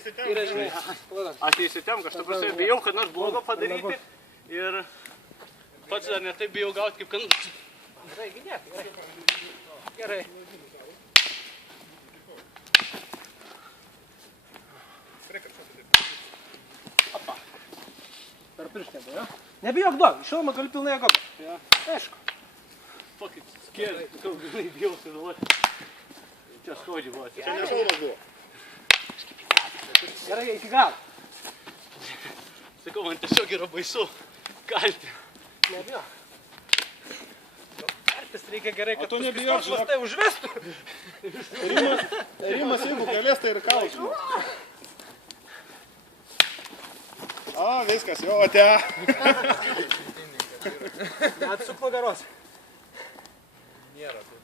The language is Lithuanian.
Aš neįsitemk, aš ta prasme bijau, kad nors blogo padaryti ir pats dar ne taip bijau gauti, kaip kad nors. Gerai, gynėk, gerai. Opa. Per pirštėm, jo? Nebijok duok, šilumą gali pilnai jėgom. Ja. Aišku. Fucking scared, kol gali bijau sužaloti. Čia skaudžiai buvo. Čia nešalmas buvo. Gerai, iki galo. Sakau, man tiesiog yra baisu kalti. Nebijok. Karpis reikia gerai, kad tu nebijok, sportlas tai užvestų. Rimas, jeigu galės, tai ir kalti. O, viskas, jo, te. Atsuk nugaros. Nėra.